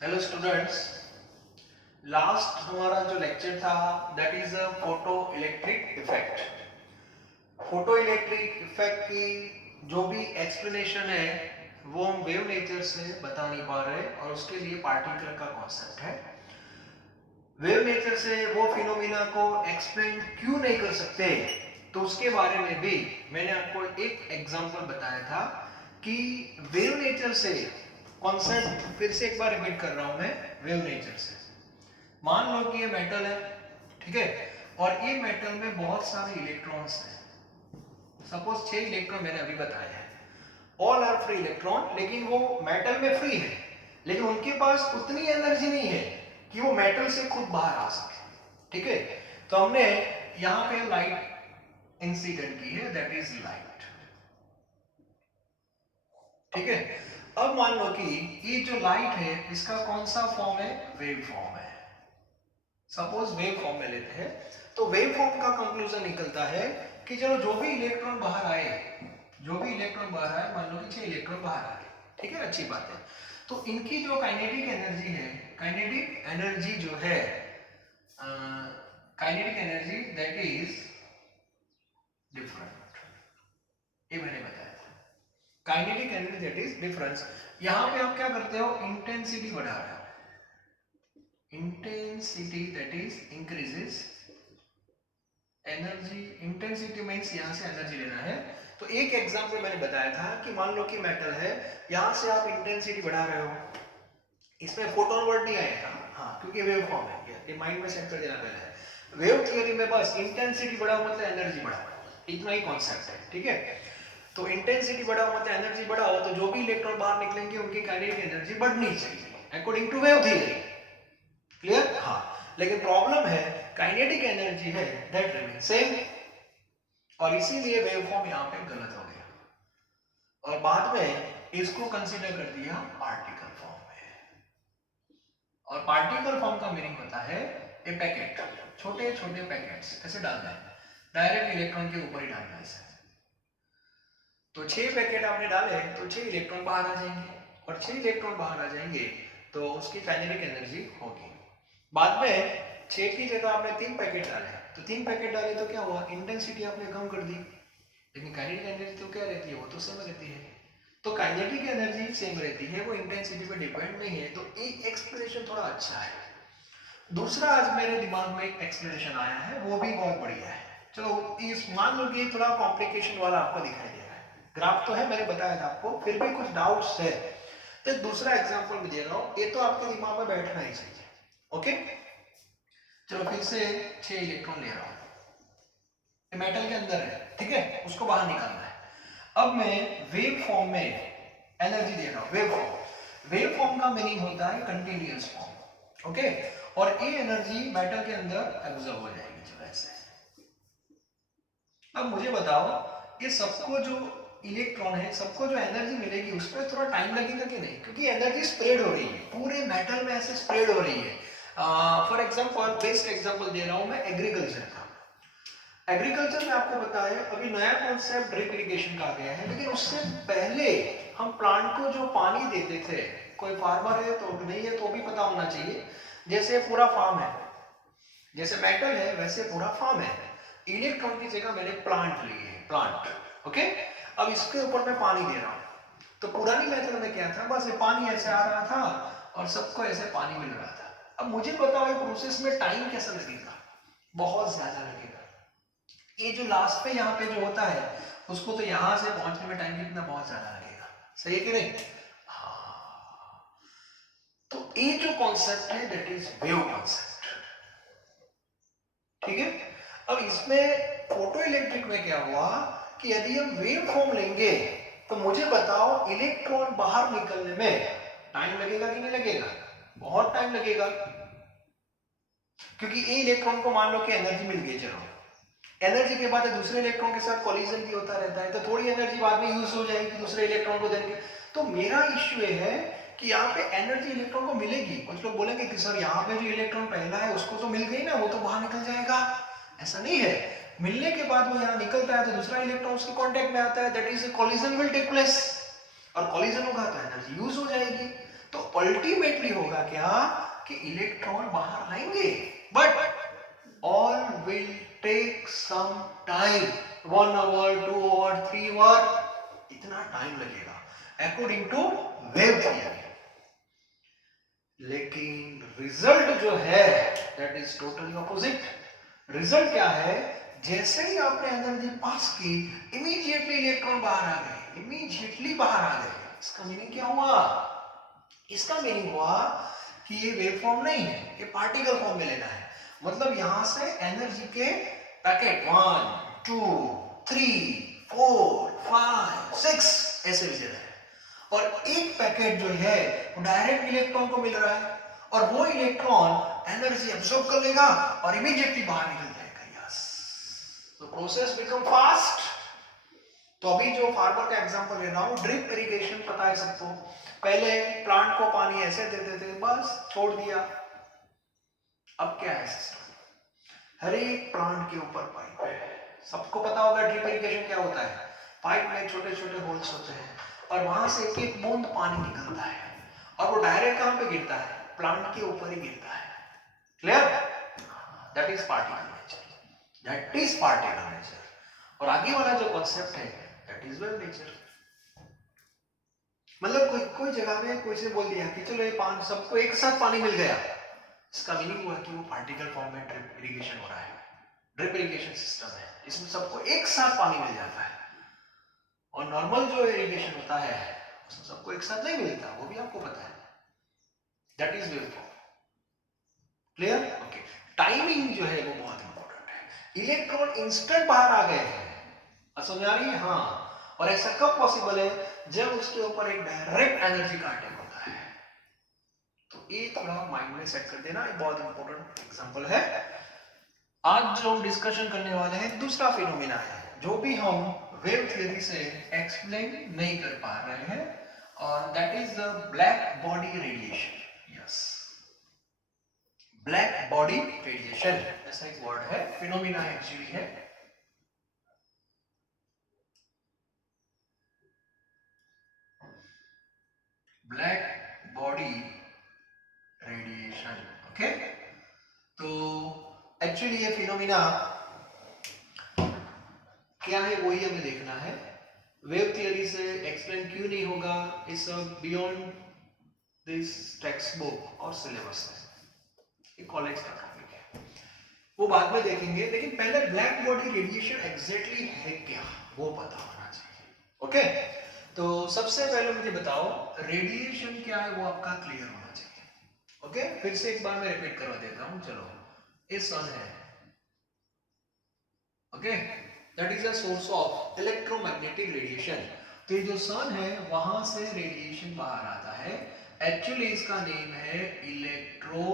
Hello students, last हमारा जो lecture था that is a photo electric effect. Photo electric effect की जो भी एक्सप्लेनेशन है वो हम वेव नेचर से बता नहीं पा रहे और उसके लिए पार्टिकल का कॉन्सेप्ट है। वेव नेचर से वो फिनोमिना को एक्सप्लेन क्यों नहीं कर सकते, तो उसके बारे में भी मैंने आपको एक एग्जांपल बताया था कि वेव नेचर से कॉन्सेप्ट फिर से एक बार रिपीट कर रहा हूं मैं। वेव नेचर से मान लो कि ये मेटल है, ठीक है, और ये मेटल में बहुत सारे इलेक्ट्रॉन्स हैं। सपोज 6 इलेक्ट्रॉन मैंने अभी बताया है, ऑल आर फ्री इलेक्ट्रॉन, लेकिन वो मेटल में फ्री है, लेकिन उनके पास उतनी एनर्जी नहीं है कि वो मेटल से खुद बाहर आ सके। ठीक है, तो हमने यहां पे लाइट इंसिडेंट की है, दैट इज लाइट। ठीक है, अब मान लो कि ये जो लाइट है इसका कौन सा फॉर्म है, वेव फॉर्म है। सपोज वेव फॉर्म में लेते हैं, तो वेव फॉर्म का कंक्लूजन निकलता है कि चलो जो भी इलेक्ट्रॉन बाहर आए, मान लो कि 6 इलेक्ट्रॉन बाहर आए, ठीक है, अच्छी बात है। तो इनकी जो काइनेटिक एनर्जी है, काइनेटिक एनर्जी जो है, kinetic energy that is different, ये मैंने बताया था। Kinetic energy that is difference. यहां पे आप क्या करते हो, इंटेंसिटी बढ़ा रहे हो, intensity that is increases energy. Intensity means यहां से एनर्जी लेना है। तो एक एग्जांपल मैंने बताया था कि मान लो कि मेटल है, यहां से आप इंटेंसिटी बढ़ा रहे हो, इसमें फोटोन वर्ड नहीं आएगा, हाँ, क्योंकि वेव फॉर्म है, ये माइंड में सेट कर देना पहले है। वेव थ्योरी में बस इंटेंसिटी बढ़ाओ मतलब एनर्जी बढ़ाओ, इतना ही कॉन्सेप्ट है। ठीक है, तो इंटेंसिटी बढ़ाओ मतलब एनर्जी बढ़ाओ, तो जो भी इलेक्ट्रॉन बाहर निकलेंगे उनकी काइनेटिक एनर्जी बढ़नी चाहिए according to wave theory. Clear? हाँ, लेकिन प्रॉब्लम है काइनेटिक एनर्जी है दैट रिमेन सेम, और इसीलिए वेवफॉर्म यहां पे गलत हो गया और बाद में इसको कंसीडर कर दिया पार्टिकल फॉर्म में। और पार्टिकल फॉर्म का मीनिंग होता है ए पैकेट, छोटे छोटे पैकेट्स ऐसे डालना है, डायरेक्ट इलेक्ट्रॉन के ऊपर ही डालना है इसे। तो 6 पैकेट आपने डाले तो 6 इलेक्ट्रॉन बाहर आ जाएंगे, और 6 इलेक्ट्रॉन बाहर आ जाएंगे तो उसकी काइनेटिक एनर्जी होगी। बाद में 6 की जगह आपने 3 पैकेट डाले, तो 3 पैकेट डाले तो क्या हुआ, इंटेंसिटी आपने कम कर दी, लेकिन काइनेटिक एनर्जी तो क्या रहती है, वो तो सेम रहती है। तो काइनेटिक एनर्जी सेम रहती है, वो इंटेंसिटी पे डिपेंड नहीं है। तो एक एक्सप्लेनेशन थोड़ा अच्छा है। दूसरा आज मेरे दिमाग में एक एक्सप्लेनेशन आया है, वो भी बहुत बढ़िया है। चलो इस मान लो कि थोड़ा कॉम्प्लिकेशन वाला आपको दिखाई दे रहा है, ग्राफ तो है मैंने बताया था आपको, फिर भी कुछ डाउट्स है, तो दूसरा एग्जांपल भी दे रहा हूं, ये तो आपके दिमाग में बैठना ही चाहिए। ओके, चलो फिर से 6 इलेक्ट्रॉन ले रहा हूं, मेटल के अंदर है, ठीक है, उसको बाहर निकालना है। अब मैं वेव फॉर्म में एनर्जी दे रहा हूं, वेव फॉर्म का मीनिंग होता है कंटीन्यूअस फॉर्म। ओके, और ये एनर्जी मेटल के अंदर एब्जॉर्ब हो जाएगी जो ऐसे। अब मुझे बताओ, ये सबको जो इलेक्ट्रॉन है, सबको जो एनर्जी मिलेगी उस पर थोड़ा टाइम लगेगा कि नहीं, क्योंकि एनर्जी स्प्रेड हो रही है पूरे मेटल में, ऐसे स्प्रेड हो रही है। फॉर एग्जांपल, बेस्ट एग्जांपल दे रहा हूं मैं एग्रीकल्चर का। एग्रीकल्चर में आपको पता है अभी नया कॉन्सेप्ट ड्रिप इरिगेशन का आ गया है, लेकिन उससे पहले हम प्लांट को जो पानी देते थे, कोई फार्मर है तो नहीं है तो भी पता होना चाहिए, जैसे पूरा फार्म है, जैसे मेटल है वैसे पूरा फार्म है, इलेक्ट्रॉन की जगह मैंने प्लांट लिए है, प्लांट। ओके, अब इसके ऊपर मैं पानी दे रहा हूं, तो पुरानी मेथड में क्या था, बस ये पानी ऐसे आ रहा था और सबको ऐसे पानी मिल रहा था। अब मुझे बताओ ये प्रोसेस में टाइम कैसा लगेगा, बहुत ज्यादा लगेगा। ये जो लास्ट पे यहाँ पे जो होता है उसको तो यहां से पहुंचने में टाइम कितना, बहुत ज्यादा लगेगा, सही है कि नहीं? हाँ, तो ये जो कॉन्सेप्ट है दैट इज वेव कॉन्सेप्ट। ठीक है, अब इसमें फोटो इलेक्ट्रिक में क्या हुआ कि यदि हम वेव फॉर्म लेंगे तो मुझे बताओ इलेक्ट्रॉन बाहर निकलने में टाइम लगेगा कि नहीं लगेगा, बहुत टाइम लगेगा, क्योंकि ए इलेक्ट्रॉन को मान लो कि एनर्जी मिल गई, चलो एनर्जी के बाद दूसरे इलेक्ट्रॉन के साथ कोलिजन भी होता रहता है, तो थोड़ी एनर्जी बाद में यूज हो जाएगी दूसरे इलेक्ट्रॉन को देने के। तो मेरा इश्यू ये है कि यहाँ पे एनर्जी इलेक्ट्रॉन को मिलेगी, कुछ लोग बोलेंगे कि सर यहाँ पे जो इलेक्ट्रॉन पहला है उसको तो मिल गई ना, वो तो बाहर निकल जाएगा, ऐसा नहीं है। मिलने के बाद वो यहाँ निकलता है तो दूसरा इलेक्ट्रॉन उसके कॉन्टेक्ट में आता है, that is collision will take place, और कोलिजन होगा तो एनर्जी यूज हो जाएगी। तो अल्टीमेटली होगा क्या कि इलेक्ट्रॉन बाहर आएंगे, but all will take some time, 1 hour, 2 hour, 3 hour, इतना टाइम लगेगा अकॉर्डिंग टू वेव थियरी। लेकिन रिजल्ट जो है that is totally opposite. Result क्या है, जैसे ही आपने एनर्जी पास की इमीडिएटली इलेक्ट्रॉन बाहर आ गए, इमीडिएटली बाहर आ गए। इसका मीनिंग क्या हुआ? इसका मीनिंग हुआ कि ये वेव फॉर्म नहीं है, ये पार्टिकल फॉर्म में लेना है। मतलब यहां से एनर्जी के पैकेट 1 2 3 4 5 6 ऐसे भेजे रहे हैं, और एक पैकेट जो है वो डायरेक्ट इलेक्ट्रॉन को मिल रहा है, और वो इलेक्ट्रॉन एनर्जी एब्सॉर्ब कर लेगा और इमीडिएटली बाहर निकल जाएगा। यस, तो प्रोसेस बिकम फास्ट। तो अभी जो फार्मर का एग्जांपल ले रहा हूं, ड्रिप इरिगेशन पता है सबको। पहले प्लांट को पानी ऐसे देते थे, बस छोड़ दिया। अब क्या है सिस्टम, हर एक प्लांट के ऊपर पाइप है। सबको पता होगा ड्रिप इरिगेशन क्या होता है। पाइप में छोटे छोटे होल्स होते हैं और वहां से एक एक बूंद पानी निकलता है, और वो डायरेक्ट कहां पे गिरता है? प्लांट के ऊपर ही गिरता है। Clear? That is particle nature, that is particle nature. और आगे वाला जो कॉन्सेप्ट है दैट इज वेव नेचर। मतलब कोई जगह में कोई से बोल दिया कि चलो ये पानी सबको एक साथ पानी मिल गया, इसका मीनिंग हुआ कि वो पार्टिकल फॉर्म में ड्रिप इरिगेशन हो रहा है। ड्रिप इरिगेशन सिस्टम है, इसमें सबको एक साथ पानी मिल जाता है। और नॉर्मल जो इरिगेशन होता है उसमें सबको एक साथ नहीं मिलता, वो भी आपको पता है। That is wave form. Clear? Okay. Timing जो है वो बहुत इंपॉर्टेंट है। इलेक्ट्रॉन इंस्टेंट बाहर आ गए हैं, समझ आ रही है? हाँ। और ऐसा कब पॉसिबल है? जब उसके ऊपर एक डायरेक्ट एनर्जी का अटैक होता है। तो ये थोड़ा माइंड में सेट कर देना, एक बहुत इंपॉर्टेंट एग्जांपल है। आज जो हम डिस्कशन करने वाले हैं दूसरा फिनोमेना है, जो भी हम वेव थ्योरी से एक्सप्लेन नहीं कर पा रहे हैं, और that is the black body radiation. Yes, black body radiation ऐसा एक वर्ड है, फिनोमेना एक्चुअली है। Black body radiation. ओके, तो एक्चुअली ये फिनोमेना क्या है वही हमें देखना है। वेव थियरी से एक्सप्लेन क्यों नहीं होगा, इस बियॉन्ड दिस टेक्स्ट बुक और सिलेबस है, ये कॉलेज का टॉपिक है, वो बाद में देखेंगे। लेकिन पहले ब्लैक बॉडी रेडिएशन एग्जैक्टली है क्या वो पता होना चाहिए। ओके, तो सबसे पहले मुझे बताओ रेडिएशन क्या है, वो आपका क्लियर होना चाहिए। ओके, फिर से एक बार मैं रिपीट करवा देता हूं। चलो, ये सन है। Okay, that is a source of electromagnetic radiation. तो ये जो सन है वहां से रेडिएशन बाहर आता है। एक्चुअली इसका नेम है इलेक्ट्रो,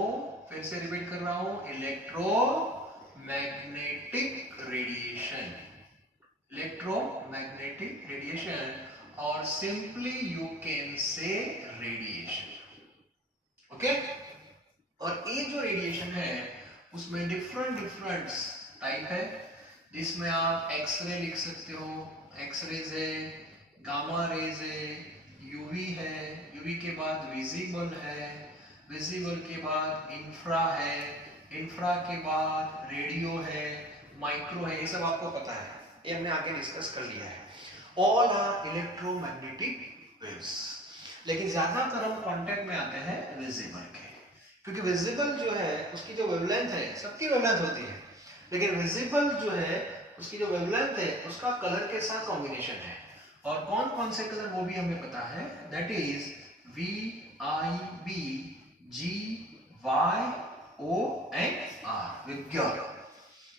फिर से रिपीट कर रहा हूं, इलेक्ट्रोमैग्नेटिक रेडिएशन। इलेक्ट्रोमैग्नेटिक रेडिएशन, और simply you can say radiation. Okay, और ये जो रेडिएशन है उसमें डिफरेंट टाइप है, जिसमें आप एक्सरे लिख सकते हो, एक्सरेज है, गामा रेज है, यूवी है, यूवी के बाद विजिबल है, विजिबल के बाद इंफ्रा है, इंफ्रा के बाद रेडियो है, माइक्रो है, ये सब आपको पता है, ये हमने आगे डिस्कस कर लिया है। All are electromagnetic waves. लेकिन ज्यादातर हम कांटेक्ट में आते हैं विजिबल के, क्योंकि विजिबल जो है उसकी जो वेवलेंथ है, सबकी वेवलेंथ होती है, लेकिन विजिबल जो है उसकी जो वेवलेंथ है उसका कलर के साथ कॉम्बिनेशन है। और कौन कौन से कलर वो भी हमें पता है, that is V I B G Y O and R, विज्ञान।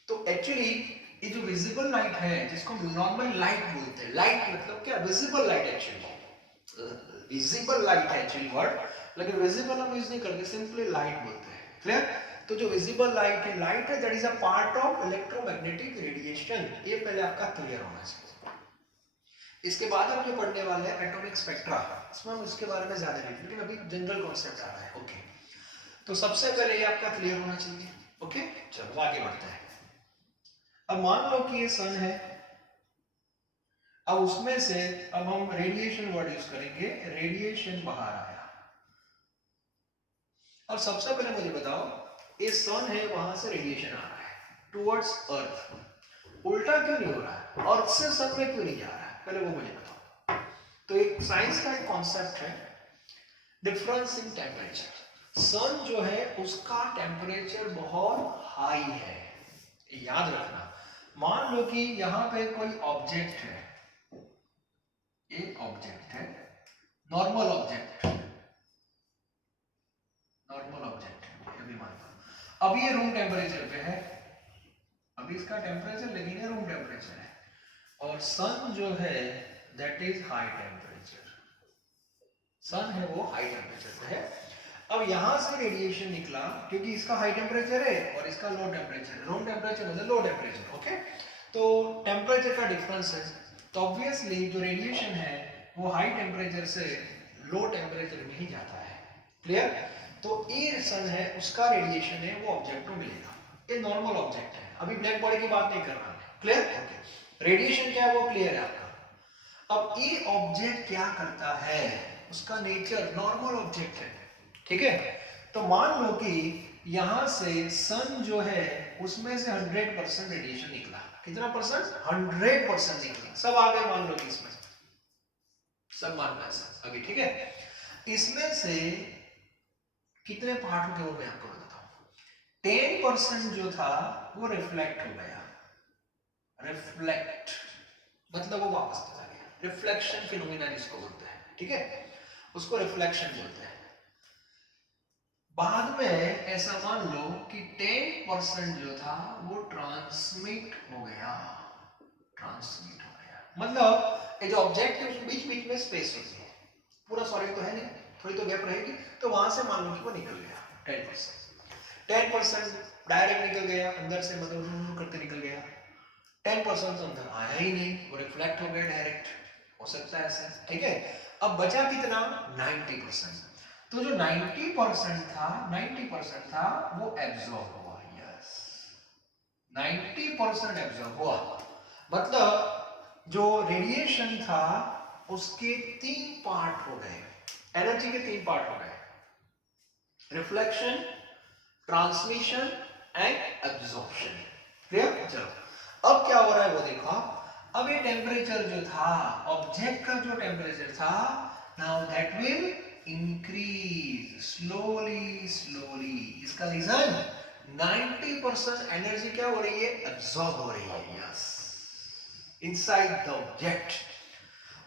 तो एक्चुअली ये जो विजिबल लाइट है जिसको हम नॉर्मल लाइट बोलते हैं, लाइट मतलब क्या, visible light, actually visible light है एक्चुअली वर्ड, लेकिन विजिबल हम यूज नहीं करते, सिंपली लाइट बोलते हैं। क्लियर? तो जो विजिबल लाइट है that is a part of electromagnetic radiation, ये पहले आपका क्लियर होना चाहिए। इसके बाद हम जो पढ़ने वाले हैं एटॉमिक स्पेक्ट्रा, इसमें हम इसके बारे में ज्यादा नहीं, लेकिन अभी जनरल कॉन्सेप्ट आ रहा है। ओके, तो सबसे पहले ये आपका क्लियर होना चाहिए। ओके, चलो आगे बढ़ते हैं। अब मान लो कि ये सन है, अब उसमें से अब हम रेडिएशन वर्ड यूज करेंगे, रेडिएशन बाहर आया। और सबसे पहले मुझे बताओ, ये सन है, वहां से रेडिएशन आ रहा है टुवर्ड्स अर्थ, उल्टा क्यों नहीं हो रहा है? अर्थ से सन में क्यों नहीं जा रहा है? पहले वो मुझे बताओ। तो एक साइंस का एक कॉन्सेप्ट है डिफरेंस इन टेम्परेचर। सन जो है उसका टेम्परेचर बहुत हाई है, याद रखना। मान लो कि यहाँ पे कोई ऑब्जेक्ट है, एक ऑब्जेक्ट है, नॉर्मल ऑब्जेक्ट, नॉर्मल ऑब्जेक्ट है, अभी मान लो अभी ये रूम टेम्परेचर पे है, अभी इसका टेम्परेचर लेकिन ये रूम टेम्परेचर है, और सन जो है दैट इज हाई टेम्परेचर, सन है वो हाई टेम्परेचर पे है। अब यहां से रेडिएशन निकला, क्योंकि इसका हाई टेम्परेचर है और इसका लो टेम्परेचर है, रूम टेम्परेचर मतलब लो टेम्परेचर, ओके। तो टेम्परेचर का डिफरेंस है, तो ऑब्वियसली जो रेडिएशन है वो हाई टेम्परेचर से लो टेम्परेचर में ही जाता है, क्लियर। तो ये सन है, उसका रेडिएशन है वो ऑब्जेक्ट को मिलेगा, ये नॉर्मल ऑब्जेक्ट है, अभी ब्लैक बॉडी की बात नहीं कर रहा है, क्लियर, ओके। रेडिएशन क्या है वो क्लियर है आपका। अब ये ऑब्जेक्ट क्या करता है, उसका नेचर नॉर्मल ऑब्जेक्ट है, ठीक है। तो मान लो कि यहां से सन जो है उसमें से 100% रेडिएशन निकला, कितना परसेंट? 100% निकला, सब आ गए मान लो कि इसमें सब मान लो ऐसा अभी, ठीक है। इसमें से कितने पार्ट हो गए वो मैं आपको बताता हूं। 10% जो था वो रिफ्लेक्ट हो गया, रिफ्लेक्ट मतलब वो वापस चला गया, रिफ्लेक्शन फिनोमेना जिसको बोलते हैं, ठीक है, उसको रिफ्लेक्शन बोलते हैं। बाद में ऐसा मान लो कि 10% जो था वो ट्रांसमिट हो गया, ट्रांसमिट हो गया मतलब ये जो ऑब्जेक्ट है उसके बीच बीच में स्पेस होती है, पूरा सॉलिड तो है नहीं, थोड़ी तो गैप रहेगी, तो वहां से मान लो कि वो निकल गया 10%। 10% डायरेक्ट निकल गया अंदर से, मतलब करके निकल गया। 10% तो अंदर आया ही नहीं, वो रिफ्लेक्ट हो गया डायरेक्ट, हो सकता है ऐसा, ठीक है। अब बचा कितना? 90%। तो जो 90% था, 90% था वो एब्जॉर्ब हुआ, यस 90% एब्जॉर्ब हुआ, मतलब जो रेडिएशन था उसके 3 पार्ट हो गए, एनर्जी के 3 पार्ट हो गए, reflection, transmission and absorption, clear. चलो अब क्या हो रहा है वो देखो। अब ये टेम्परेचर जो था, ऑब्जेक्ट का जो टेम्परेचर था, now that will increase slowly slowly. इसका रीजन 90% एनर्जी क्या हो रही है? एब्सॉर्ब हो रही है, यस, इनसाइड द ऑब्जेक्ट,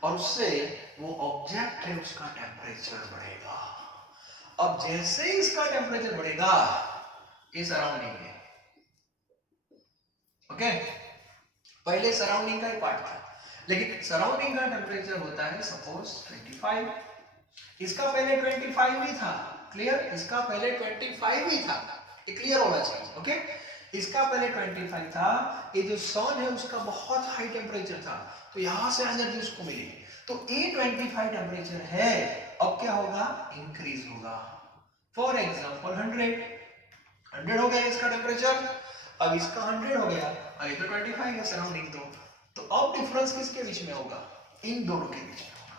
और उससे वो ऑब्जेक्ट है उसका टेम्परेचर बढ़ेगा। अब जैसे ही इसका टेम्परेचर बढ़ेगा, ये सराउंडिंग है, ओके। पहले सराउंडिंग का ही पार्ट था, लेकिन सराउंडिंग का टेम्परेचर होता है सपोज 25, इसका पहले 25 ही था, क्लियर, इसका पहले 25 ही था, ये क्लियर होना चाहिए, ओके। इसका पहले 25 था, ये जो सन है उसका बहुत हाई टेम्परेचर था, तो यहां से एनर्जी उसको मिली, तो ये 25 टेम्परेचर है, अब क्या होगा? इंक्रीज होगा। फॉर एग्जांपल 100 हो गया इसका टेम्परेचर, अब इसका 100 हो गया, और ये तो 25 है सराउंडिंग, तो अब डिफरेंस किसके बीच में होगा? इन दोनों के बीच में होगा।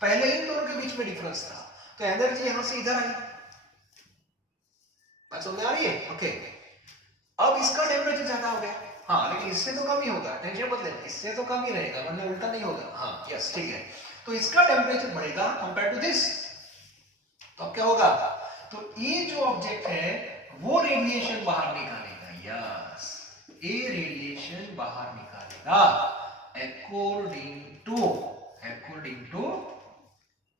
पहले इन दोनों के बीच में डिफरेंस था, तो एनर्जी यहां से इधर आई, बात समझ आ रही है, ओके। अब इसका टेम्परेचर ज्यादा हो गया, हाँ, लेकिन इससे तो कम ही होगा, टेंशन मत लेना, इससे तो कम ही रहेगा, वरना उल्टा नहीं होगा, हाँ, यस, ठीक है। तो इसका टेम्परेचर बढ़ेगा कंपेयर टू दिस, तो अब क्या होगा? तो ये जो ऑब्जेक्ट है वो रेडिएशन बाहर निकालेगा, यस, ये रेडिएशन बाहर निकालेगा according to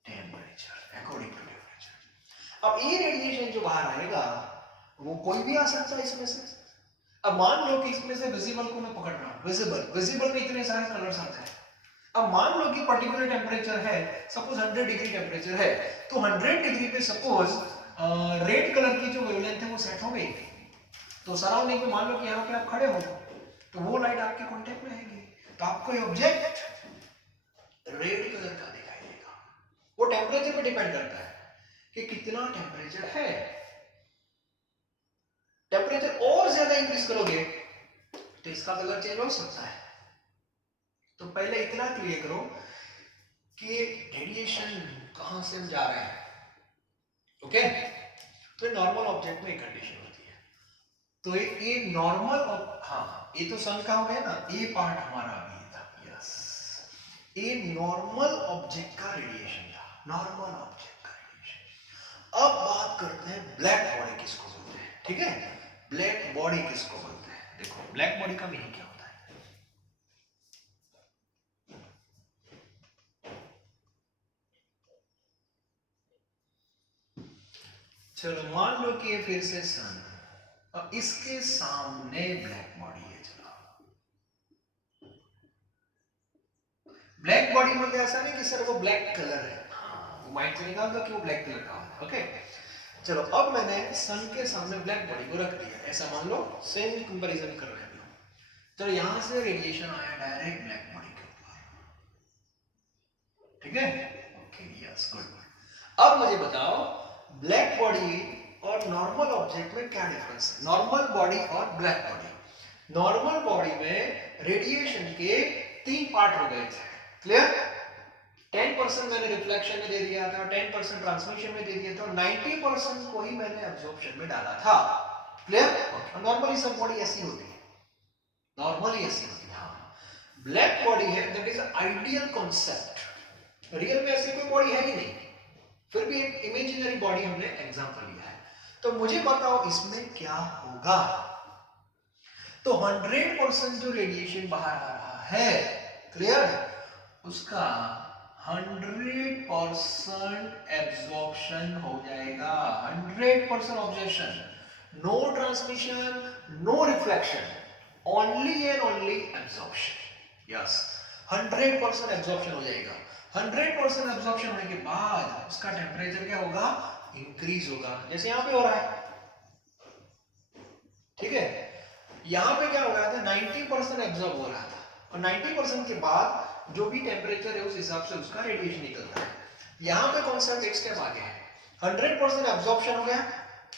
temperature, according to temperature. अब ये रेडिएशन जो बाहर आएगा वो कोई भी आ सकता है इसमें से। अब मान लो कि इसमें से विजिबल को मैं पकड़ रहा हूं, विजिबल में इतने सारे कलर्स आते हैं। अब मान लो कि पर्टिकुलर टेम्परेचर है, सपोज 100 डिग्री टेम्परेचर है, तो 100 डिग्री पे सपोज रेड कलर की जो वेवलेंथ है वो सेट हो गई, तो सराउंडिंग में मान लो कि यहाँ पे आप खड़े हो, तो वो लाइट आपके कांटेक्ट में आएगी, तो आपको ये ऑब्जेक्ट रेड कलर का दिखाई देगा। वो टेम्परेचर पे डिपेंड करता है कि कितना टेम्परेचर है। टेम्परेचर और ज्यादा इंक्रीज करोगे तो इसका कलर चेंज हो सकता है। तो पहले इतना क्लियर करो कि रेडिएशन कहां से जा रहे हैं, ओके। तो ये नॉर्मल ऑब्जेक्ट में एक कंडीशन होती है। तो ये नॉर्मल, हाँ ये तो सन का हो गया ना, ये पार्ट हमारा अभी ये था, यस ये नॉर्मल ऑब्जेक्ट का रेडिएशन था, नॉर्मल ऑब्जेक्ट का रेडिएशन। अब बात करते हैं ब्लैक बॉडी किसको बोलते हैं, ठीक है, ब्लैक बॉडी किसको बोलते हैं। देखो ब्लैक बॉडी का मीनिंग क्या होता है। चलो मान लो कि ये फिर से सन और इसके सामने ब्लैक बॉडी है। चलो ब्लैक बॉडी मतलब ऐसा नहीं कि सर वो ब्लैक कलर है, वो माइंड से निकाल दो कि वो ब्लैक कलर का है, ओके। चलो अब मैंने सन के सामने ब्लैक बॉडी को रख दिया, ऐसा मान लो, सेम कंपैरिजन कर रहे हैं हम लोग। चलो यहां से रेडिएशन आया डायरेक्ट ब्लैक बॉडी के ऊपर, ठीक है, ओके यस गुड। अब मुझे बताओ ब्लैक बॉडी और नॉर्मल ऑब्जेक्ट में क्या डिफरेंस है, नॉर्मल बॉडी और ब्लैक बॉडी। नॉर्मल बॉडी में रेडिएशन के 3 पार्ट हो गए थे, क्लियर। 10% मैंने रिफ्लेक्शन में दे दिया था, 10% ट्रांसमिशन में दे दिया था, 90% को ही मैंने एब्जॉर्प्शन में डाला था, क्लियर। नॉर्मली सब बॉडी ऐसी होती है, नॉर्मली ऐसी होती है। हाँ ब्लैक बॉडी है, that is ideal concept, real में ऐसी कोई बॉडी है ही नहीं, फिर भी एक इमेजिनरी बॉडी हमने एग्जांपल लिया है। तो मुझे बताओ इसमें क्या होगा। तो 100% जो रेडिएशन बाहर आ रहा है, क्लियर, उसका 100% एब्जॉर्प्शन हो जाएगा, 100% observation, no transmission, no reflection, only and only absorption, yes 100% absorption हो जाएगा। 100% एब्जॉर्प्शन होने के बाद उसका टेम्परेचर क्या होगा, इंक्रीज होगा, जैसे यहां पे हो रहा है, ठीक है। यहां पे क्या हो रहा था, 90% एब्जॉर्ब हो रहा था, और 90% के बाद जो भी टेम्परेचर है उस हिसाब से उसका रेडिएशन निकलता है। यहां पे कॉन्सेप्ट एक स्टेप आगे है, 100% एब्जॉर्प्शन हो गया,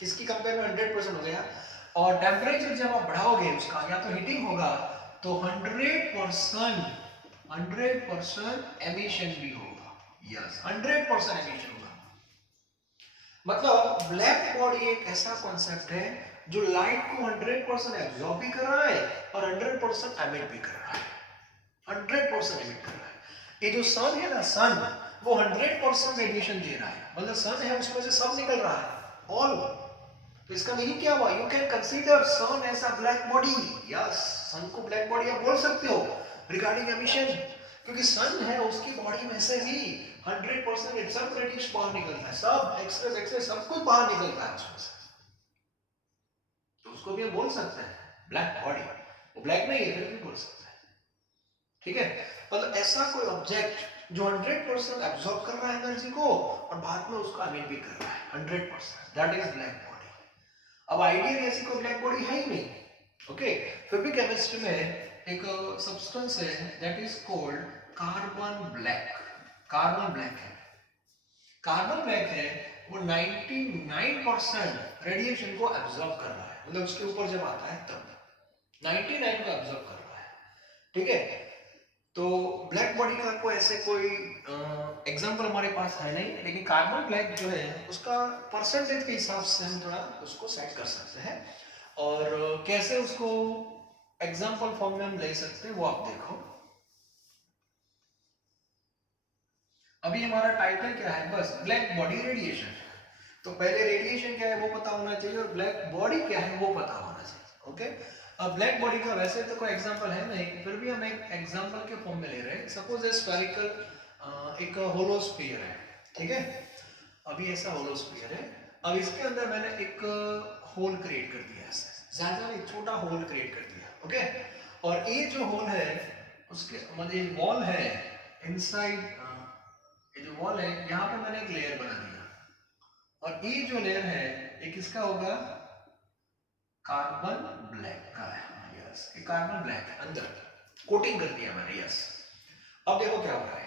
इसकी कंपेयर में 100% हो गया, और टेम्परेचर जब आप बढ़ाओगे उसका, या तो हीटिंग होगा, तो 100% एमिशन भी होगा, यस 100% एमिशन होगा। मतलब ब्लैक बॉडी एक ऐसा कॉन्सेप्ट है जो लाइट को 100% एब्जॉर्ब भी कर रहा है और 100% एमिट भी कर रहा है, 100% एमिट कर रहा है। ये जो सन है ना, सन वो 100% रेडिएशन दे रहा है, मतलब सन है उसमें से सब निकल रहा है, ऑल। तो इसका मीनिंग क्या हुआ, you can consider sun as a black body, yes sun को ब्लैक बॉडी आप बोल सकते हो रिगार्डिंग एमिशन, क्योंकि सन है उसकी बॉडी में से ही 100% सब रेडिएशन बाहर निकलता है, सब एक्सरे एक्सरे सब कुछ बाहर निकलता है उसमें से, तो उसको भी हम बोल सकते हैं ब्लैक बॉडी, वो ब्लैक नहीं है फिर भी बोल सकते हैं, ठीक है। मतलब ऐसा कोई ऑब्जेक्ट जो 100% एब्जॉर्ब कर रहा है एनर्जी को और बाद में उसको एमिट भी कर रहा है 100%, दैट इज ब्लैक बॉडी। अब आइडियली ऐसी कोई ब्लैक बॉडी है ही नहीं, ओके। फिर भी केमिस्ट्री में एक सब्सटेंस है that is called carbon black, carbon black है, कार्बन ब्लैक है, वो 99% रेडिएशन को एब्जॉर्ब कर रहा है, मतलब उसके ऊपर जब आता है तब 99 को एब्जॉर्ब कर रहा है, ठीक है। तो ब्लैक बॉडी का कोई ऐसे कोई एग्जांपल हमारे पास है नहीं, लेकिन कार्बन ब्लैक जो है उसका परसेंटेज के हिसाब से हम थोड़ा उसको सेट कर सकते हैं, और कैसे उसको एग्जांपल फॉर्म में हम ले सकते हैं वो आप देखो। अभी हमारा टाइटल क्या है, बस ब्लैक बॉडी रेडिएशन, तो पहले रेडिएशन क्या है वो पता होना चाहिए और ब्लैक बॉडी क्या है वो पता होना चाहिए, ओके। अब ब्लैक बॉडी का वैसे तो कोई एग्जांपल है नहीं, फिर भी हम एक एग्जांपल के फॉर्म में ले रहे हैं। सपोज ए स्फेरिकल एक होलो स्फीयर है, ठीक है, अभी ऐसा होलो स्फीयर है, अब इसके अंदर मैंने एक होल क्रिएट कर दिया, ऐसे ज्यादा नहीं, छोटा होल क्रिएट कर दिया, ओके। और ये जो होल है उसके मतलब वॉल है इनसाइड, ये जो वॉल है यहाँ पे मैंने एक लेयर बना दिया, और ये जो लेयर है ये किसका होगा, कार्बन ब्लैक का है, यस ये कार्बन ब्लैक है, अंदर कोटिंग कर दिया मैंने, यस। अब देखो क्या हो रहा है,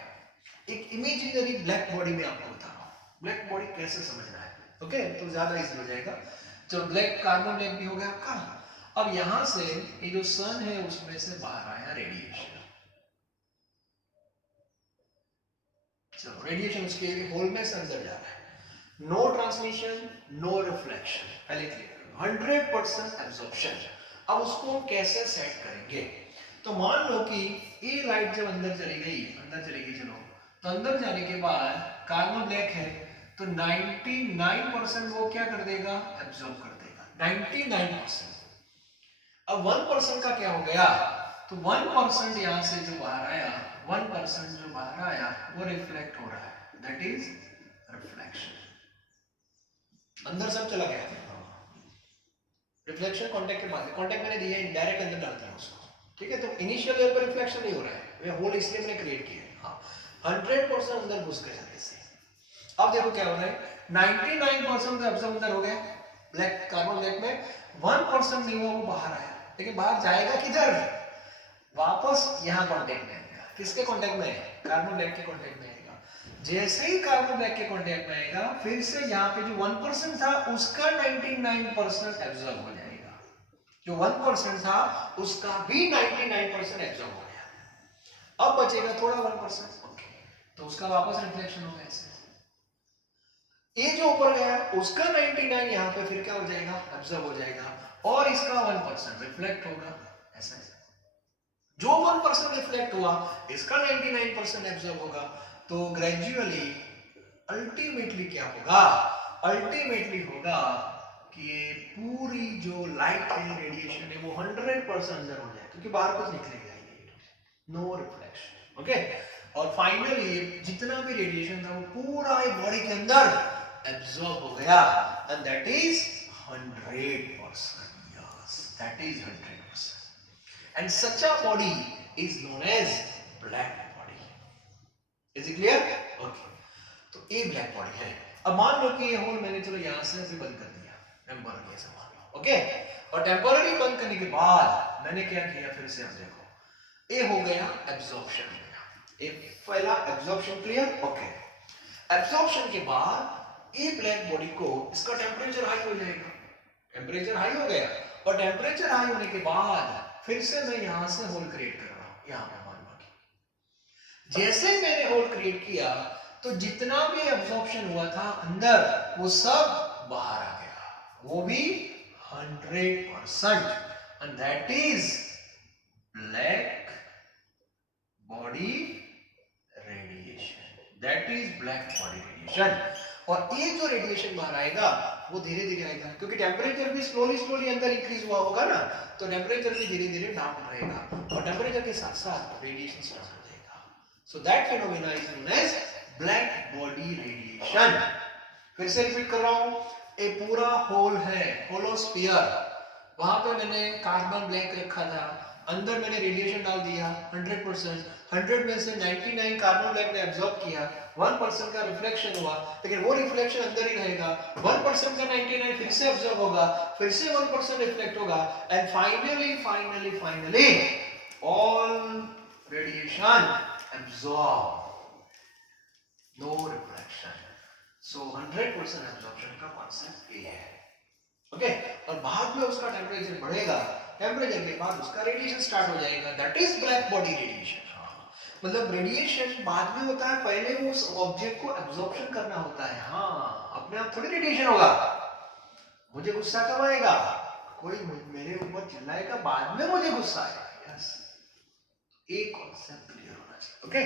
एक इमेजिनरी ब्लैक बॉडी में आपको बता रहा हूँ ब्लैक बॉडी कैसे समझना है, ओके, तो ज्यादा इजी हो जाएगा। तो ब्लैक कार्बन ब्लैक भी हो गया आपका। अब यहां से ये जो सन है उसमें से बाहर आया रेडिएशन, चलो रेडिएशन उसके होल में से अंदर जा रहा है, नो ट्रांसमिशन, नो रिफ्लेक्शन, पहले क्लियर, 100% एब्जॉर्प्शन। अब उसको हम कैसे सेट करेंगे? तो मान लो कि ये लाइट जब अंदर चली गई, चलो, तो अंदर जाने के बाद कार्बन ब्लैक है, तो 99% वो क्या कर देगा, एब्जॉर्ब कर देगा, 99%। अब 1% का क्या हो गया, तो 1% यहां से जो बाहर आया, 1% जो बाहर आया वो रिफ्लेक्ट हो रहा है, दैट इज रिफ्लेक्शन। अंदर सब चला गया, रिफ्लेक्शन कांटेक्ट के बाद, कांटेक्ट मैंने दिया है, डायरेक्ट अंदर डाल दिया उसको, ठीक है। तो इनिशियल लेवल पर रिफ्लेक्शन नहीं हो रहा है, ये होल इसलिए मैंने क्रिएट किया है, हाँ 100% अंदर घुस के जाने से। अब देखो क्या हो रहा है, 99% तो एब्जॉर्ब अंदर हो गया ब्लैक कार्बन ब्लैक में, 1% नहीं हुआ वो बाहर आया, लेकिन बाहर जाएगा किधर, वापस यहाँ कांटेक्ट में आएगा, किसके कांटेक्ट में, कार्बन ब्लैक के कांटेक्ट में आएगा। जैसे ही कार्बन ब्लैक के कांटेक्ट में आएगा, फिर से यहाँ पे जो 1% था उसका 99% एब्जॉर्ब हो जाएगा, जो 1% था उसका भी 99% एब्जॉर्ब हो गया। अब बचेगा थोड़ा 1%, ओके, तो उसका वापस रिफ्लेक्शन होगा ऐसे। ये जो ऊपर गया उसका 99 यहाँ पे फिर क्या हो जाएगा, एब्जॉर्ब हो जाएगा, और इसका 1% रिफ्लेक्ट होगा ऐसा। जो 1% रिफ्लेक्ट हुआ इसका 99% एब्जॉर्ब होगा। तो ग्रेजुअली अल्टीमेटली क्या होगा, अल्टीमेटली होगा कि ये पूरी जो लाइट है, रेडिएशन है, वो 100% अंदर हो जाए, क्योंकि बाहर कुछ निकलेगा ही नहीं, नो रिफ्लेक्शन, ओके। और फाइनली जितना भी रेडिएशन था वो पूरा बॉडी के अंदर एब्जॉर्ब हो गया, and that is 100%, yes that is 100%, and such a body is known as black body. Is it clear? Okay. तो ये ब्लैक बॉडी है। अब मान लो कि ये होल मैंने चलो यहां से भी बंद कर दिया, टेम्पररी ऐसा मान लो, ओके। और टेम्पररी बंद करने के बाद मैंने क्या किया, फिर से आप देखो, ये हो गया एब्जॉर्प्शन, हो गया ये पहला एब्जॉर्प्शन, क्लियर, ओके। एब्जॉर्प्शन के बाद ये ब्लैक बॉडी को, इसका टेम्परेचर हाई हो जाएगा, टेम्परेचर हाई हो गया, और टेम्परेचर हाई होने के बाद फिर से मैं यहां से होल क्रिएट कर रहा हूं, यहां पे मान लो जैसे मैंने होल क्रिएट किया, तो जितना भी एब्जॉर्प्शन हुआ था अंदर वो सब बाहर आ गया, वो भी 100%, and that is black body radiation, that is black body radiation. और ये जो रेडिएशन बाहर आएगा वो धीरे धीरे आएगा, क्योंकि टेम्परेचर भी स्लोली अंदर इंक्रीज हुआ होगा ना, तो टेम्परेचर भी धीरे धीरे डाउन रहेगा, और टेम्परेचर के साथ साथ रेडिएशन स्टार्ट हो जाएगा। So that phenomena is known as black body radiation. फिर से रिपीट कर रहा हूं, एक पूरा होल है, होलोस्फीयर, वहां पे मैंने कार्बन ब्लैक रखा था, अंदर मैंने रेडिएशन डाल दिया 100%, 100 में से 99 कार्बन ब्लैक ने एब्जॉर्ब किया, 1% का रिफ्लेक्शन हुआ, लेकिन वो रिफ्लेक्शन अंदर ही रहेगा, 1% का 99 फिर से एब्जॉर्ब होगा, फिर से 1% रिफ्लेक्ट होगा, and finally all radiation absorb, no reflection. So 100% absorption का कॉन्सेप्ट ये है, ओके। और बाद में उसका टेम्परेचर बढ़ेगा, टेम्परेचर के बाद उसका रेडिएशन स्टार्ट हो जाएगा, that is black body radiation. मतलब रेडिएशन बाद में होता है, पहले वो उस ऑब्जेक्ट को एब्जॉर्प्शन करना होता है, हाँ अपने आप थोड़ी रेडिएशन होगा। मुझे गुस्सा कब आएगा, कोई मेरे ऊपर चिल्लाएगा, बाद में मुझे गुस्सा आएगा, यस, एक कॉन्सेप्ट क्लियर होना चाहिए, ओके।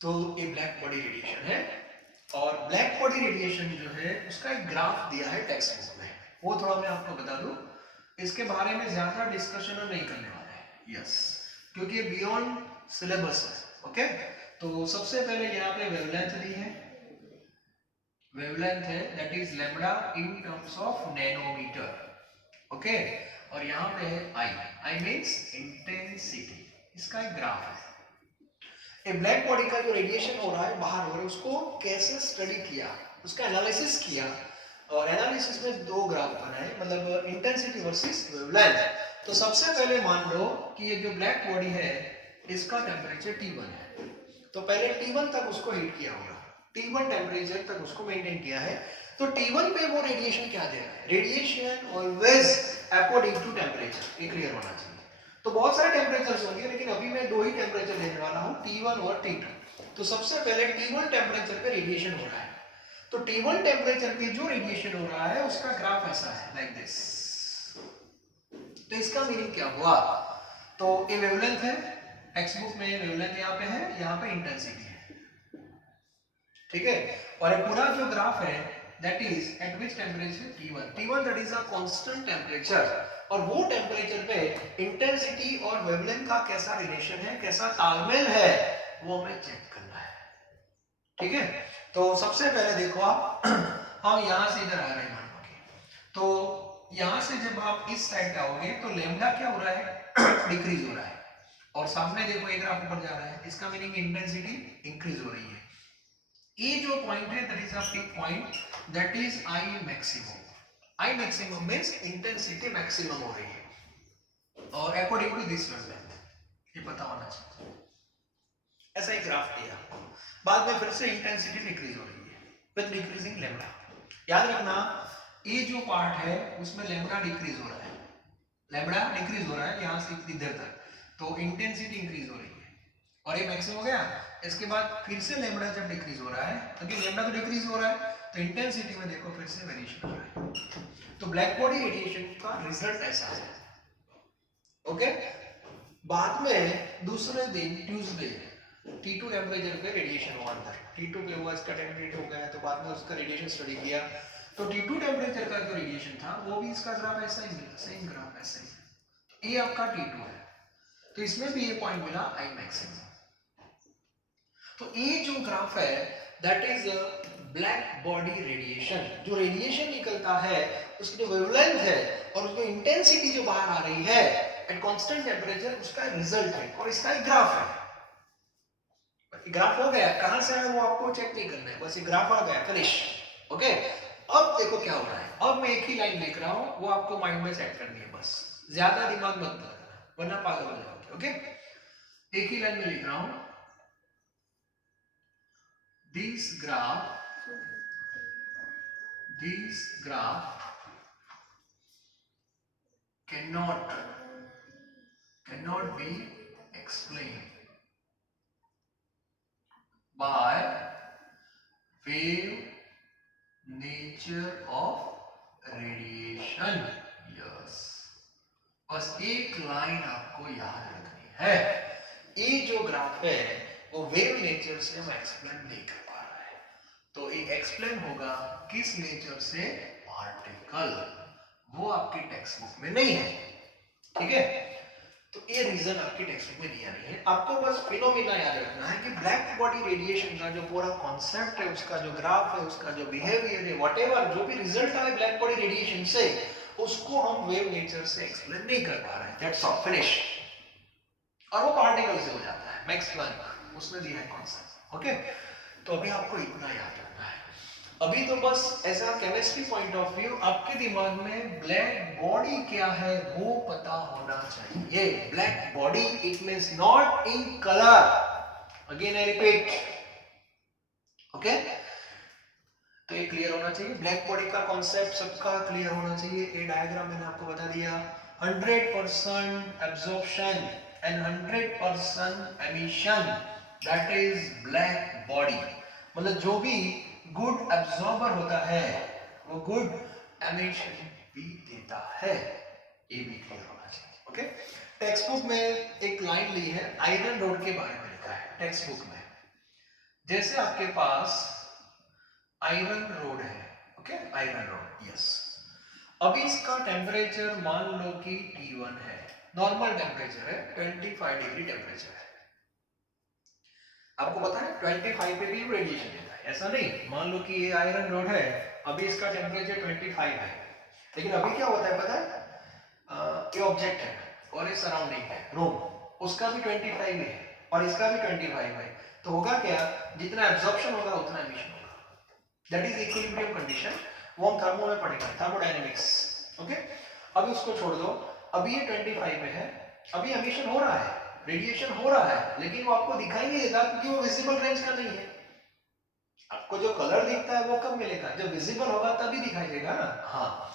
तो ये ब्लैक बॉडी रेडिएशन है, और ब्लैक बॉडी रेडिएशन जो है उसका एक ग्राफ दिया है टेक्स्ट बुक में, वो थोड़ा मैं आपको बता दूं, इसके बारे में ज्यादा डिस्कशन हम नहीं करने वाले हैं, यस, क्योंकि ये बियॉन्ड सिलेबस है, ओके। तो सबसे पहले यहाँ पे वेवलेंथ दी है, वेवलेंथ है that is lambda in terms of nanometre, okay. और यहाँ पे है आई मींस इंटेंसिटी, इसका एक ग्राफ है। ये ब्लैक बॉडी का जो रेडिएशन हो रहा है, बाहर हो रहा है, उसको कैसे स्टडी किया, उसका एनालिसिस किया, और एनालिसिस में दो ग्राफ बनाए, मतलब इंटेंसिटी वर्सेस वेवलेंथ। तो सबसे पहले मान लो कि ये जो ब्लैक बॉडी है इसका टेम्परेचर T1 है, तो पहले T1 तक उसको हीट किया होगा, T1 टेम्परेचर तक उसको मेंटेन किया है, तो T1 पे वो रेडिएशन क्या दे रहा है, radiation always according to temperature, ये क्लियर होना चाहिए। तो बहुत सारे टेम्परेचर्स होंगे, लेकिन अभी मैं दो ही टेम्परेचर देने वाला हूं, T1 और T2। तो सबसे पहले T1 टेम्परेचर पे रेडिएशन हो रहा है, तो T1 टेम्परेचर पे जो रेडिएशन हो रहा है उसका ग्राफ ऐसा है, लाइक दिस। तो इसका मीनिंग क्या हुआ? तो ये वेवलेंथ है, टेक्स्ट बुक में वेवलेंथ यहाँ पे है, यहाँ पे इंटेंसिटी है, ठीक है। और ये पूरा जो ग्राफ है that is eight which temperature T1 that is a constant temperature, और वो टेम्परेचर पे इंटेंसिटी और वेवलेंथ का कैसा रिलेशन है, कैसा तालमेल है, वो हमें चेक करना है, ठीक है। तो सबसे पहले देखो आप हम यहां से इधर आ रहे हैं मान लो कि, तो यहां से जब आप इस साइड आओगे तो लैम्डा क्या हो रहा है डिक्रीज हो रहा है, और सामने देखो एक ग्राफ ऊपर जा रहा है, इसका मीनिंग इंटेंसिटी इंक्रीज हो रही है। ये जो पॉइंट है that is a peak point, that is I maximum. I maximum means intensity maximum हो रही है, और अकॉर्डिंग टू दिस वेवलेंथ, ये पता होना चाहिए। ऐसा ही ग्राफ दिया, बाद में फिर से इंटेंसिटी डिक्रीज हो रही है विद डिक्रीजिंग लैम्डा। याद रखना ये जो पार्ट है उसमें लैम्डा डिक्रीज हो रहा है, लैम्डा डिक्रीज हो रहा है यहाँ से इधर तक, तो इंटेंसिटी इंक्रीज हो रही है, और ये मैक्सिमम हो गया। इसके बाद फिर से लैम्डा जब डिक्रीज हो रहा है, क्योंकि लैम्डा तो डिक्रीज हो रहा है, तो इंटेंसिटी में देखो फिर से वेरिएशन हो रहा है। तो ब्लैक बॉडी रेडिएशन का रिजल्ट ऐसा है, ओके। बाद में दूसरे दिन ट्यूसडे T2 टेम्परेचर पे रेडिएशन हुआ अंदर, T2 पे हुआ, इसका टेम्परेचर हो गया, तो बाद में उसका रेडिएशन स्टडी किया, तो T2 टेम्परेचर का जो रेडिएशन था वो भी इसका ग्राफ ऐसा ही मिला, सेम ग्राफ ऐसा ही। ये आपका T2 है, तो इसमें भी ये पॉइंट मिला आई मैक्सिमम। तो ये जो ग्राफ है that is black body radiation. जो रेडिएशन निकलता है उसकी जो वेवलेंथ है और उसकी इंटेंसिटी जो बाहर आ रही है एट कांस्टेंट टेम्परेचर, उसका रिजल्ट है, और इसका एक ग्राफ है। ग्राफ हो गया, कहां से आया वो आपको चेक नहीं करना है, बस ये ग्राफ आ गया, फिनिश, ओके। अब देखो क्या हो रहा है, अब मैं एक ही लाइन लिख रहा हूं, वो आपको माइंड में सेट करनी है, बस ज्यादा दिमाग मत लगाना वरना पागल हो जाओगे, ओके। एक ही लाइन में लिख रहा हूं, this graph cannot be explained by wave nature of radiation, yes। बस एक लाइन आपको याद रखनी है, ये जो ग्राफ है वो वेव नेचर से हम एक्सप्लेन नहीं कर पा रहा है, तो ये एक्सप्लेन होगा किस नेचर से, पार्टिकल, वो आपकी टेक्स्ट बुक में नहीं है, ठीक है। तो ये रीजन आपकी टेक्स्ट बुक में दिया नहीं है, आपको बस फिनोमिना याद रखना है कि ब्लैक बॉडी रेडिएशन का जो पूरा कॉन्सेप्ट है, उसका जो ग्राफ है, उसका जो बिहेवियर है, व्हाटएवर जो भी रिजल्ट आए ब्लैक बॉडी रेडिएशन से, उसको हम वेव नेचर से एक्सप्लेन नहीं कर पा रहे हैं, दैट्स ऑल, फिनिश। और वो पार्टिकल से हो जाता है, मैक्स प्लैंक उसने दिया है कॉन्सेप्ट, ओके। तो अभी आपको इतना याद रखना है, अभी तो बस ऐसा केमिस्ट्री पॉइंट ऑफ व्यू आपके दिमाग में ब्लैक बॉडी क्या है वो पता होना चाहिए। Black body it means not in colour, again I repeat, okay. तो ये क्लियर होना चाहिए, ब्लैक बॉडी का कॉन्सेप्ट सबका क्लियर होना चाहिए। ये डायग्राम मैंने आपको बता दिया, 100% absorption and 100% emission, that is black body. मतलब जो भी गुड एब्जॉर्बर होता है वो गुड एमिशन भी देता है, ये भी क्लियर होना चाहिए, ओके। टेक्स्ट बुक में एक लाइन ली है, आयरन रोड के बारे में लिखा है टेक्स्ट बुक में, जैसे आपके पास आयरन रोड है, ओके, आयरन रोड, यस। अभी इसका टेम्परेचर मान लो कि T1 है, नॉर्मल टेम्परेचर है, 25 डिग्री टेम्परेचर है। आपको पता है 25 पे भी रेडिएशन देता है, ऐसा नहीं। मान लो कि ये आयरन रोड है, अभी इसका टेम्परेचर 25 है, लेकिन अभी क्या होता है पता है, ये ऑब्जेक्ट है और ये सराउंडिंग है रूम, उसका भी 25 है और इसका भी 25 है, तो होगा क्या, जितना एब्जॉर्प्शन होगा उतना एमिशन होगा, दैट इज इक्विलिब्रियम कंडीशन, वो हम थर्मो में पढ़ेंगे, थर्मोडायनेमिक्स, ओके। अभी उसको छोड़ दो, अभी ये 25 पे है, अभी एमिशन हो रहा है, रेडिएशन हो रहा है, लेकिन वो आपको दिखाई नहीं देता क्योंकि वो विजिबल रेंज का नहीं है। आपको जो कलर दिखता है वो कब मिलेगा, जब विजिबल होगा तभी दिखाई देगा ना, हाँ।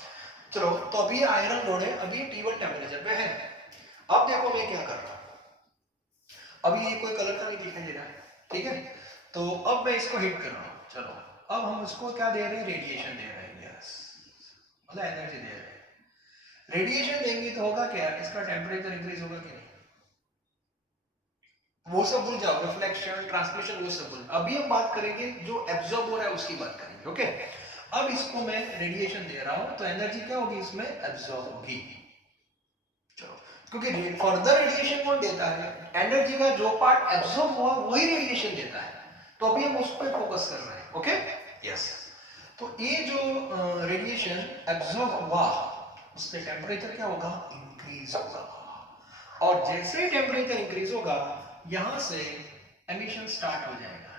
चलो, तो अभी आयरन रोड है, अभी T1 टेम्परेचर पे है। अब देखो मैं क्या कर रहा हूं, अभी ये कोई कलर का नहीं दिखाई दे रहा है, ठीक है। तो अब मैं इसको हिट कर रहा हूं, चलो अब हम उसको क्या दे रहे हैं, रेडिएशन दे रहे हैं, यस, मतलब एनर्जी दे रहे हैं। रेडिएशन देंगे तो होगा क्या, इसका टेम्परेचर इंक्रीज होगा कि नहीं, वो सब भूल जाओ, रिफ्लेक्शन ट्रांसमिशन वो सब भूल। अभी हम बात करेंगे जो एब्जॉर्ब हो रहा है उसकी बात करेंगे, ओके। अब इसको मैं रेडिएशन दे रहा हूं तो एनर्जी क्या होगी इसमें, एब्जॉर्ब होगी। चलो, क्योंकि फर्दर रेडिएशन कौन देता है, एनर्जी का जो पार्ट एब्जॉर्ब हुआ वही रेडिएशन देता है, तो अभी हम उस पर फोकस कर रहे हैं, ओके, यस। तो ये जो रेडिएशन एब्जॉर्ब हुआ उससे टेम्परेचर क्या होगा, इंक्रीज होगा, और जैसे ही टेम्परेचर इंक्रीज होगा यहां से एमिशन स्टार्ट हो जाएगा,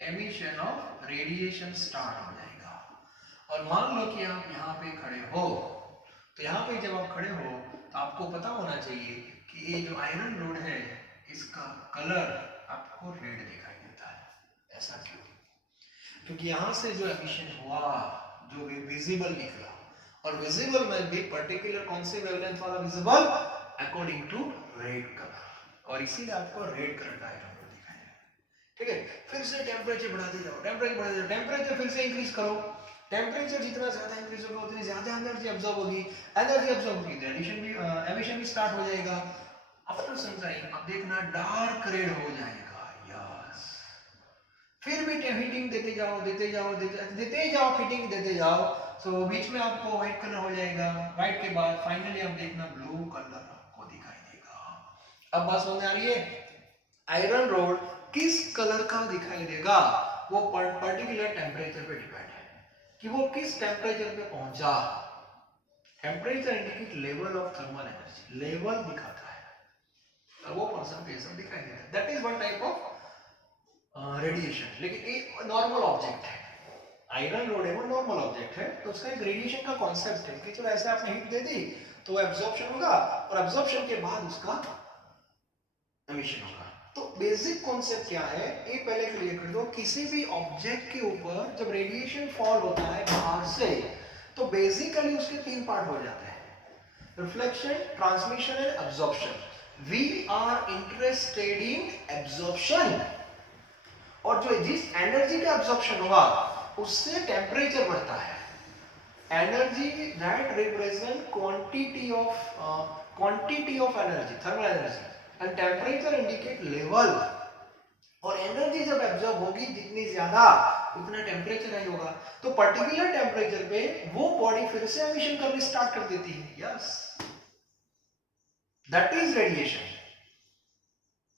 एमिशन ऑफ रेडिएशन स्टार्ट हो जाएगा। और मान लो कि आप यहाँ पे खड़े हो, तो यहाँ पे जब आप खड़े हो तो आपको पता होना चाहिए कि ये जो आयरन रोड है इसका कलर आपको रेड दिखाई देता है। ऐसा क्यों, क्योंकि यहाँ से जो एमिशन हुआ, जो विजिबल निकला, और विजिबल में भी पर्टिकुलर कौन से वेवलेंथ वाला visible, according to red colour, और इसीलिए आपको रेड कलर का आयरन रोड दिखाई देगा, ठीक है। फिर से टेम्परेचर बढ़ाते जाओ, टेम्परेचर फिर से इंक्रीज करो, टेम्परेचर जितना ज्यादा इंक्रीज होगा उतनी ज्यादा एनर्जी अब्सॉर्ब होगी, एडिशन भी एमिशन भी स्टार्ट हो जाएगा। आफ्टर सम टाइम आप देखना डार्क रेड हो जाएगा, यस। फिर भी हीटिंग देते जाओ हीटिंग देते जाओ, तो बीच में आपको व्हाइट कलर हो जाएगा, व्हाइट के बाद फाइनली आप देखना ब्लू कलर आपको दिखाई देगा। अब बात समझ में आ रही है, आयरन रोड किस कलर का दिखाई देगा, वो पर्टिकुलर टेम्परेचर पे डिपेंड है कि वो किस टेम्परेचर पे पहुंचा। Temperature indicate level of thermal energy, level दिखाता है, और वो परसेंटेज दिखाई देता है। That is one type of radiation. लेकिन एक नॉर्मल ऑब्जेक्ट है, आयरन रोड है वो नॉर्मल ऑब्जेक्ट है, तो उसका एक रेडिएशन का कॉन्सेप्ट है कि चलो ऐसे आपने हीट दे दी तो एब्जॉर्प्शन होगा, और एब्जॉर्प्शन के बाद उसका एमिशन होगा। तो बेसिक कॉन्सेप्ट क्या है ये पहले क्लियर कर दो। किसी भी ऑब्जेक्ट के ऊपर जब रेडिएशन फॉल होता है बाहर से, तो बेसिकली उसके तीन पार्ट हो जाते हैं, reflection, transmission and absorption. We are interested in absorption, और जो जिस एनर्जी का एब्जॉर्प्शन हुआ उससे टेम्परेचर बढ़ता है। Energy that represent quantity of energy, thermal energy, and temperature indicate level. और एनर्जी जब एब्जॉर्ब होगी जितनी ज्यादा उतना टेम्परेचर हाई होगा, तो पर्टिकुलर टेम्परेचर पे वो बॉडी फिर से एमिशन करनी स्टार्ट कर देती है, यस, दैट इज रेडिएशन।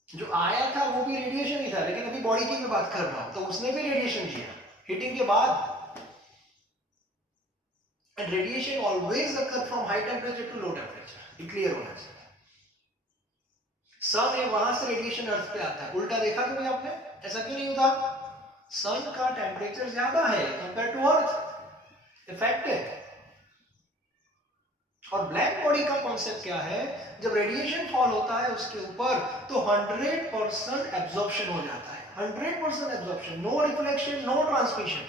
जो आया था वो भी रेडिएशन ही था, लेकिन अभी बॉडी की मैं बात कर रहा हूं, तो उसने भी रेडिएशन किया हीटिंग के बाद। And radiation always occur from high temperature to low temperature, ये क्लियर होना चाहिए। सन है वहां से रेडिएशन अर्थ पे आता है, उल्टा देखा कभी आपने, ऐसा क्यों नहीं होता, सन का टेम्परेचर ज्यादा है कंपेयर टू अर्थ, इफेक्ट है। और ब्लैक बॉडी का कॉन्सेप्ट क्या है, जब रेडिएशन फॉल होता है उसके ऊपर तो 100% एब्जॉर्प्शन हो जाता है, 100% absorption, no reflection, no transmission.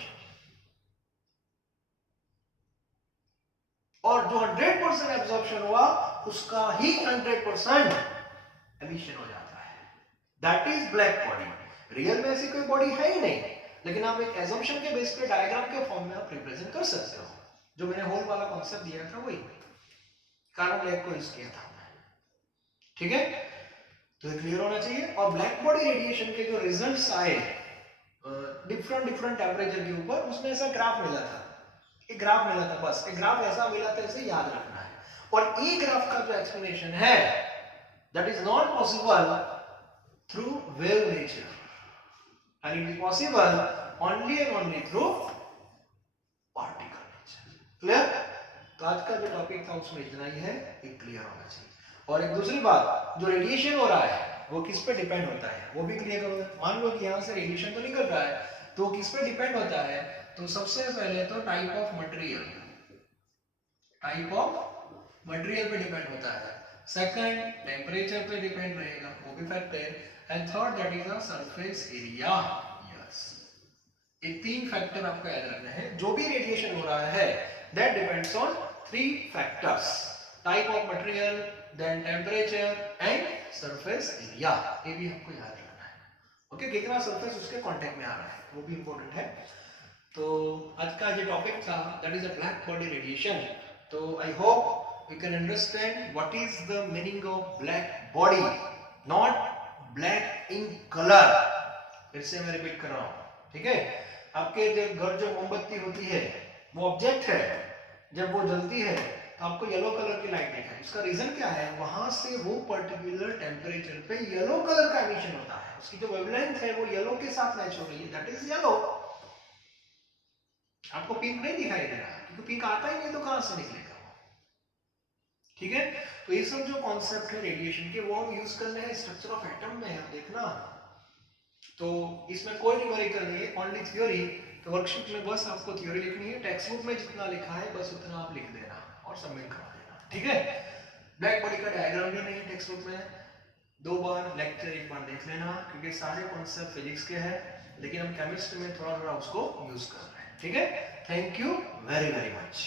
और जो 100% एब्जॉर्प्शन हुआ उसका ही 100% एमिशन हो जाता है, that is black body. Real में ऐसी कोई बॉडी है ही नहीं, लेकिन आप एक एजम्पशन के बेस पे डायग्राम के फॉर्म में आप रिप्रेजेंट कर सकते हो। जो मैंने होल वाला कॉन्सेप्ट दिया था वही कार्बन ब्लैक को यूज किया था, ठीक है, तो ये क्लियर होना चाहिए। और ब्लैक बॉडी रेडिएशन के जो रिजल्ट्स आए डिफरेंट टेम्परेचर के ऊपर, उसमें ऐसा ग्राफ मिला था, एक ग्राफ मिला था, बस एक ग्राफ ऐसा मिला था, इसे याद रखना है। और ये ग्राफ का जो एक्सप्लेनेशन है that is not possible through wave nature, and it is possible only and only through particle nature, clear। तो आज का जो टॉपिक था उसमें इतना ही है, एक क्लियर होना चाहिए। और एक दूसरी बात, जो रेडिएशन हो रहा है वो किस पे डिपेंड होता है वो भी क्लियर करोगे। मान लो कि यहाँ से रेडिएशन तो निकल रहा है, तो किस पे डिपेंड होता है, तो सबसे पहले तो टाइप ऑफ मटेरियल पे डिपेंड होता है, सेकंड टेम्परेचर पे डिपेंड रहेगा, वो भी फैक्ट है, and third that is the surface area, yes. ये तीन फैक्टर आपको याद रखना है। जो भी रेडिएशन हो रहा है that depends on three factors, type of material, then temperature and surface area, ये भी आपको याद रखना है। ओके, कितना सरफेस उसके कांटेक्ट में आ रहा है, वो भी इंपॉर्टेंट है। तो आज का जो टॉपिक था that is a black body radiation. तो I hope you can understand what is the meaning of black body, not black in colour. फिर से मैं रिपीट कर रहा हूँ, ठीक है। आपके घर जो मोमबत्ती होती है वो ऑब्जेक्ट है, जब वो जलती है तो आपको येलो कलर की लाइट दिखाई। उसका रीजन क्या है, वहां से वो पर्टिकुलर टेम्परेचर पे येलो कलर का एमिशन होता है, उसकी जो वेवलेंथ है वो येलो के साथ मैच हो रही है, दैट इज येलो। आपको पिंक नहीं दिखाई दे रहा क्योंकि पिंक आता ही नहीं, तो कहां से निकलेगा वो, ठीक है। तो ये सब जो कॉन्सेप्ट है रेडिएशन के वो हम यूज करने हैं स्ट्रक्चर ऑफ एटम में, आप देखना। तो इसमें कोई न्यूमेरिकल नहीं है, ओनली थ्योरी। तो वर्कशीट में बस आपको थ्योरी लिखनी है, टेक्स्ट बुक में जितना लिखा है बस उतना आप लिख देना और सबमिट करा देना, ठीक है। ब्लैक बॉडी का डायग्राम भी नहीं है टेक्स्ट बुक में, 2 बार लेक्चर एक बार देख लेना, क्योंकि सारे कॉन्सेप्ट फिजिक्स के हैं, लेकिन हम केमिस्ट्री में थोड़ा थोड़ा उसको यूज कर रहे हैं, ठीक है। Thank you very very much.